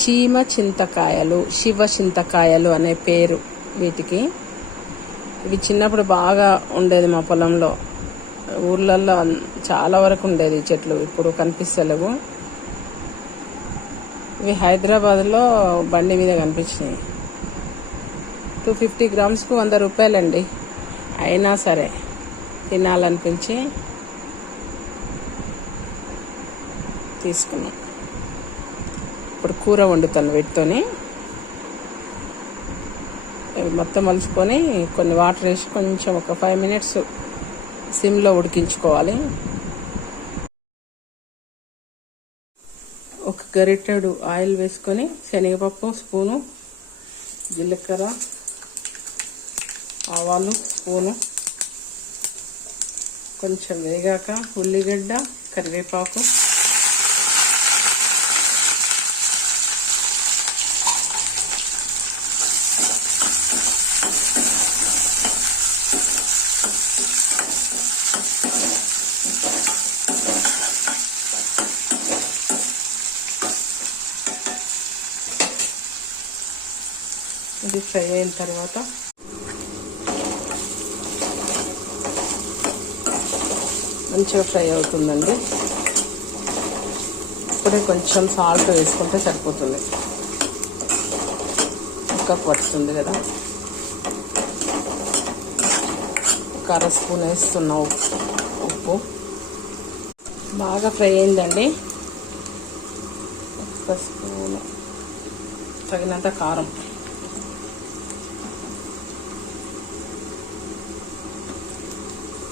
చీమ చింతకాయలు, శివ చింతకాయలు అనే పేరు వీటికి. ఇవి చిన్నప్పుడు బాగా ఉండేది మా పొలంలో, ఊర్లలో చాలా వరకు ఉండేది చెట్లు, ఇప్పుడు కనిపిస్తలేవు. ఇవి హైదరాబాద్లో బండి మీద కనిపించినాయి. 250 గ్రామ్స్కు 100 రూపాయలండి. అయినా సరే తినాలనిపించి తీసుకున్నాం. ఇప్పుడు కూర వండుతాను వీటితోని. మొత్తం మలుచుకొని కొన్ని వాటర్ వేసి కొంచెం ఒక 5 minutes సిమ్లో ఉడికించుకోవాలి. ఒక గరిటెడు ఆయిల్ వేసుకొని శనగపప్పు స్పూను, జీలకర్ర, ఆవాలు స్పూను, కొంచెం వేగాక ఉల్లిగడ్డ, కరివేపాకు, ఇది ఫ్రై అయిన తర్వాత మంచిగా ఫ్రై అవుతుందండి. ఇప్పుడే కొంచెం సాల్ట్ వేసుకుంటే సరిపోతుంది, ముక్కకు పడుతుంది కదా. ఒక 1/2 స్పూన్ వేస్తున్నా ఉప్పు. బాగా ఫ్రై అయిందండి. 1 స్పూన్ తగినంత కారం,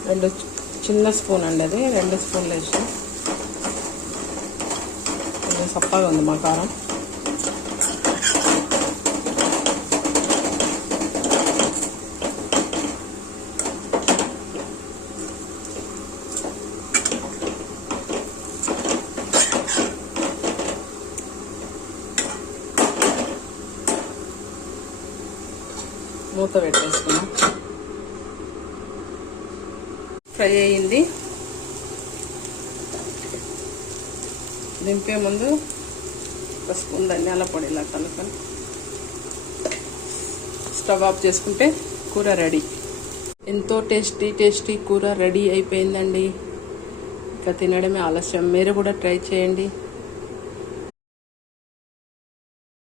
రెండు చిన్న స్పూన్ అండి, అది 2 స్పూన్లు వేసి. కొంచెం సప్పగా ఉంది మా కారం. మూత పెట్టేసుకున్నాం. ఫ్రై అయ్యింది. దింపే ముందు 1 స్పూన్ ధనియాల పొడి ఇలా కలుపుకొని స్టవ్ ఆఫ్ చేసుకుంటే కూర రెడీ. ఎంతో టేస్టీ కూర రెడీ అయిపోయిందండి. ఇక తినడమే ఆలస్యం. మీరు కూడా ట్రై చేయండి.